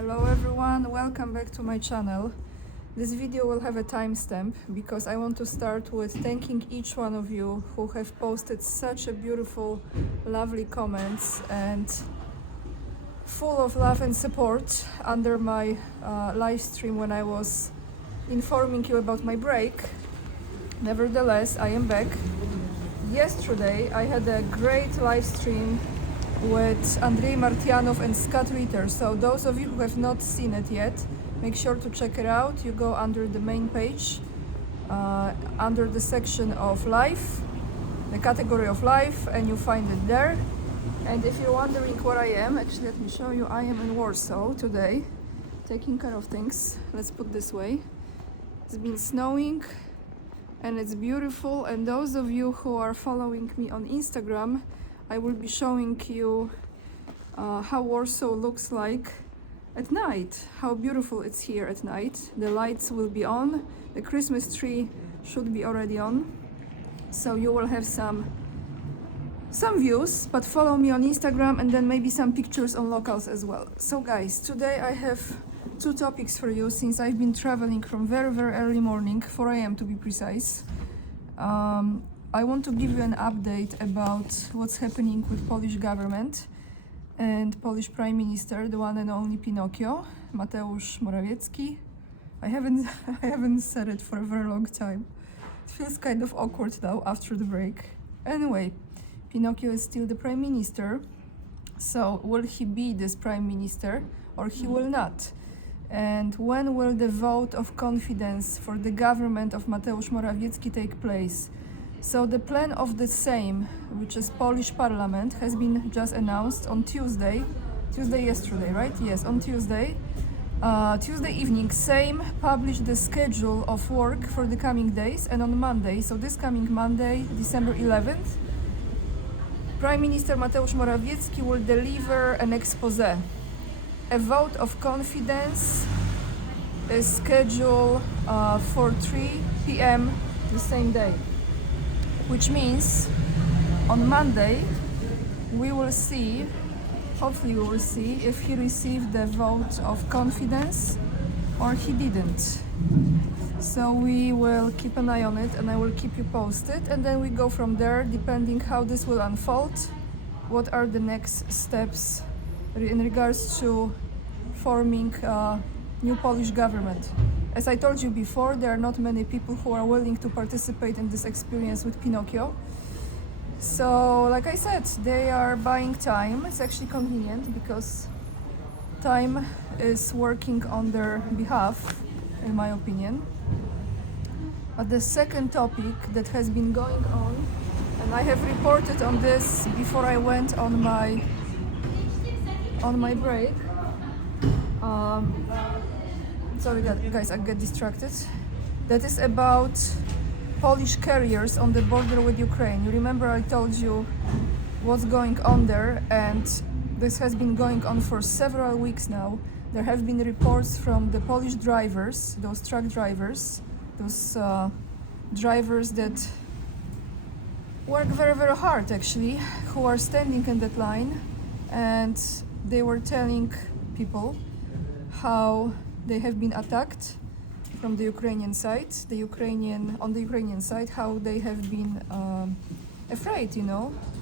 Hello everyone, welcome back to my channel. This video will have a timestamp because I want to start with thanking each one of you who have posted such a beautiful, lovely comments and full of love and support under my live stream when I was informing you about my break. Nevertheless, I am back. Yesterday I had a great live stream with Andrzej Martianov and Scott Ritter. So those of you who have not seen it yet, make sure to check it out. You go under the main page, under the section of life, the category of life, and you find it there. And if you're wondering where I am, actually let me show you. I am in Warsaw today, taking care of things. Let's put it this way. It's been snowing and it's beautiful, and those of you who are following me on Instagram, I will be showing you how Warsaw looks like at night, how beautiful it's here at night. The lights will be on, the Christmas tree should be already on, so you will have some views, but follow me on Instagram and then maybe some pictures on locals as well. So guys, today I have two topics for you since I've been traveling from very early morning, 4 a.m. to be precise. I want to give you an update about what's happening with Polish government and Polish Prime Minister, the one and only Pinocchio, Mateusz Morawiecki. I haven't said it for a very long time. It feels kind of awkward now after the break. Anyway, Pinocchio is still the Prime Minister. So will he be this Prime Minister or he will not? And when will the vote of confidence for the government of Mateusz Morawiecki take place? So the plan of the Sejm, which is Polish Parliament, has been just announced on Tuesday yesterday, right? Yes, on Tuesday. Tuesday evening, Sejm published the schedule of work for the coming days, and on Monday, so this coming Monday, December 11th, Prime Minister Mateusz Morawiecki will deliver an exposé. A vote of confidence is scheduled for 3 p.m. the same day, which means on Monday we will see, hopefully we will see if he received the vote of confidence or he didn't. So we will keep an eye on it and I will keep you posted, and then we go from there depending how this will unfold. What are the next steps in regards to forming a new Polish government? As I told you before, there are not many people who are willing to participate in this experience with Pinocchio. So, like I said, they are buying time. It's actually convenient because time is working on their behalf, in my opinion. But the second topic that has been going on, and I have reported on this before I went on my break. Sorry guys, I get distracted. That is about Polish carriers on the border with Ukraine. You remember I told you what's going on there, and this has been going on for several weeks now. There have been reports from the Polish drivers, those truck drivers, those drivers that work very hard actually, who are standing in that line, and they were telling people how they have been attacked from the Ukrainian side, on the Ukrainian side, how they have been afraid,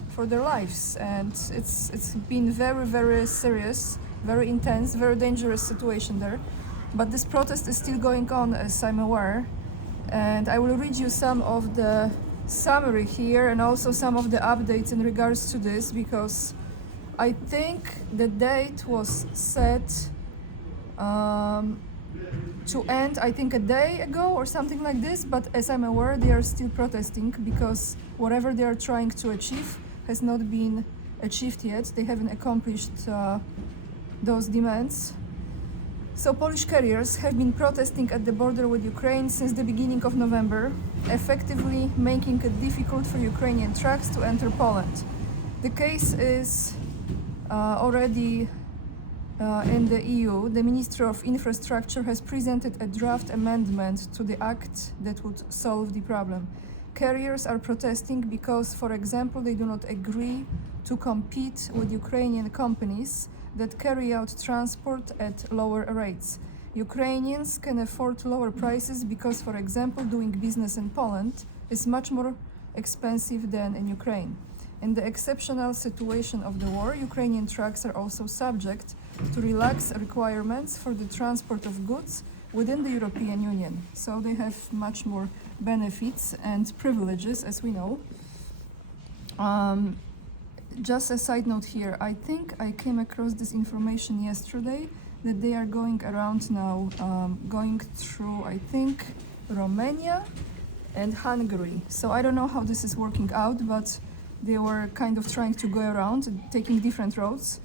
for their lives, and it's been very serious, very intense, very dangerous situation there. But this protest is still going on, as I'm aware, and I will read you some of the summary here and also some of the updates in regards to this, because I think the date was set to end, I think, a day ago or something like this, but as I'm aware, they are still protesting because whatever they are trying to achieve has not been achieved yet. They haven't accomplished those demands. So Polish carriers have been protesting at the border with Ukraine since the beginning of November, effectively making it difficult for Ukrainian trucks to enter Poland. The case is already in the EU. The Minister of Infrastructure has presented a draft amendment to the act that would solve the problem. Carriers are protesting because, for example, they do not agree to compete with Ukrainian companies that carry out transport at lower rates. Ukrainians can afford lower prices because, for example, doing business in Poland is much more expensive than in Ukraine. In the exceptional situation of the war, Ukrainian trucks are also subject to relaxed requirements for the transport of goods within the European Union. So they have much more benefits and privileges, as we know. Just a side note here, I think I came across this information yesterday that they are going around now, going through, I think, Romania and Hungary. So I don't know how this is working out, but they were kind of trying to go around, taking different roads.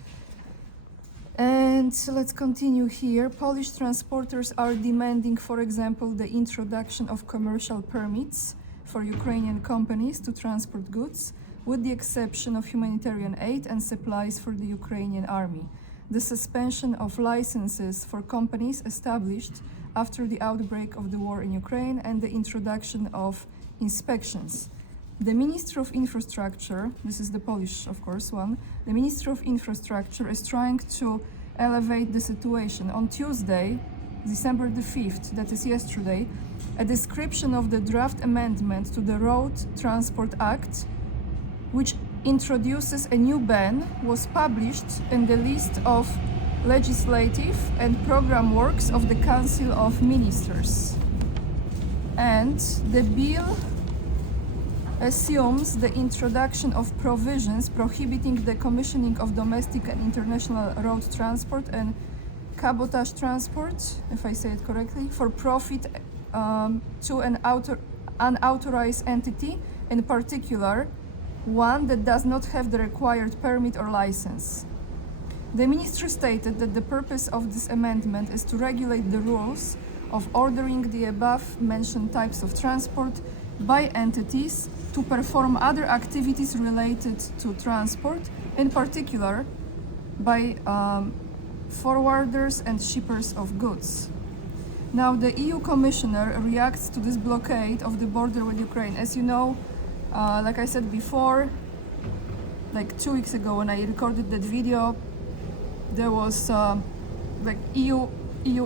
And let's continue here. Polish transporters are demanding, for example, the introduction of commercial permits for Ukrainian companies to transport goods, with the exception of humanitarian aid and supplies for the Ukrainian army. The suspension of licenses for companies established after the outbreak of the war in Ukraine, and the introduction of inspections. The Minister of Infrastructure, this is the Polish, of course, one, the Minister of Infrastructure is trying to elevate the situation. On Tuesday, December the 5th, that is yesterday, a description of the draft amendment to the Road Transport Act, which introduces a new ban, was published in the list of legislative and program works of the Council of Ministers. And the bill assumes the introduction of provisions prohibiting the commissioning of domestic and international road transport and cabotage transport, if I say it correctly, for profit to an unauthorized entity, in particular one that does not have the required permit or license. The minister stated that the purpose of this amendment is to regulate the rules of ordering the above-mentioned types of transport by entities to perform other activities related to transport, in particular by forwarders and shippers of goods. Now, the EU Commissioner reacts to this blockade of the border with Ukraine. As you know, like I said before, like 2 weeks ago when I recorded that video, there was like EU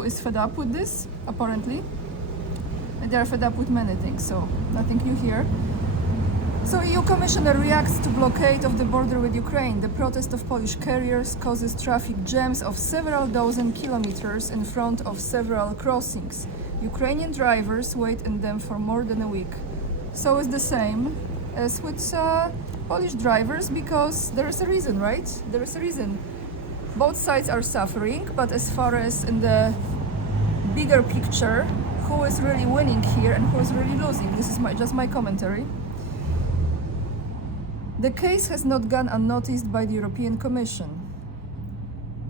is fed up with this, apparently. And they are fed up with many things, so nothing new here. So EU Commissioner reacts to blockade of the border with Ukraine. The protest of Polish carriers causes traffic jams of several dozen kilometers in front of several crossings. Ukrainian drivers wait in them for more than a week. So it's the same as with Polish drivers, because there is a reason, right? There is a reason. Both sides are suffering, but as far as in the bigger picture, who is really winning here and who is really losing? This is just my commentary. The case has not gone unnoticed by the European Commission.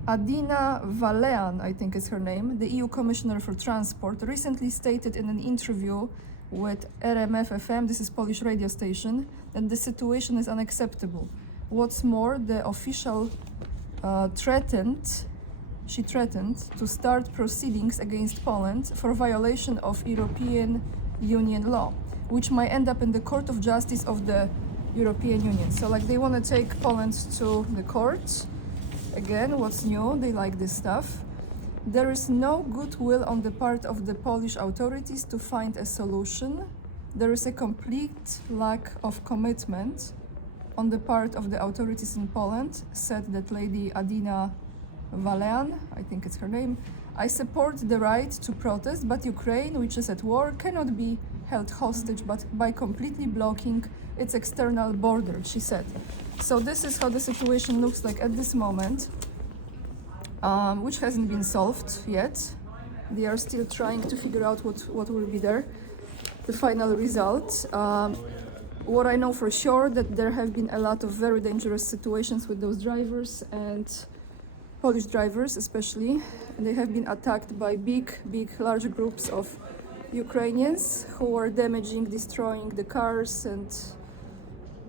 Adina Valean, I think is her name, the EU Commissioner for Transport, recently stated in an interview with RMF-FM, this is Polish radio station, that the situation is unacceptable. What's more, the official she threatened to start proceedings against Poland for violation of European Union law, which might end up in the Court of Justice of the European Union. So like they want to take Poland to the court. Again, what's new? They like this stuff. There is no goodwill on the part of the Polish authorities to find a solution. There is a complete lack of commitment on the part of the authorities in Poland, said that lady Adina Valean, I think it's her name. I support the right to protest, but Ukraine, which is at war, cannot be held hostage by completely blocking its external border, she said. So this is how the situation looks like at this moment, which hasn't been solved yet. They are still trying to figure out what will be there, the final result. What I know for sure, that there have been a lot of very dangerous situations with those drivers, and Polish drivers especially. They have been attacked by large groups of Ukrainians who are damaging, destroying the cars, and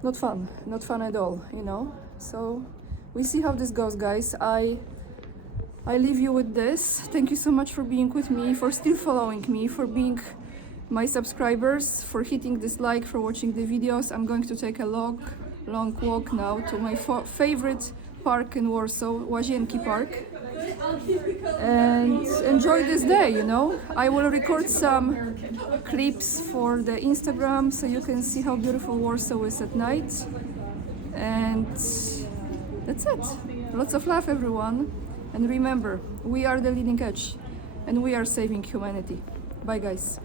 not fun at all, you know. So we see how this goes, guys. I leave you with this. Thank you so much for being with me, for still following me, for being my subscribers, for hitting this like, for watching the videos. I'm going to take a long walk now to my favorite park in Warsaw, Łazienki Park, and enjoy this day, you know. I will record some clips for the Instagram so you can see how beautiful Warsaw is at night. And that's it. Lots of love, everyone. And remember, we are the leading edge and we are saving humanity. Bye, guys.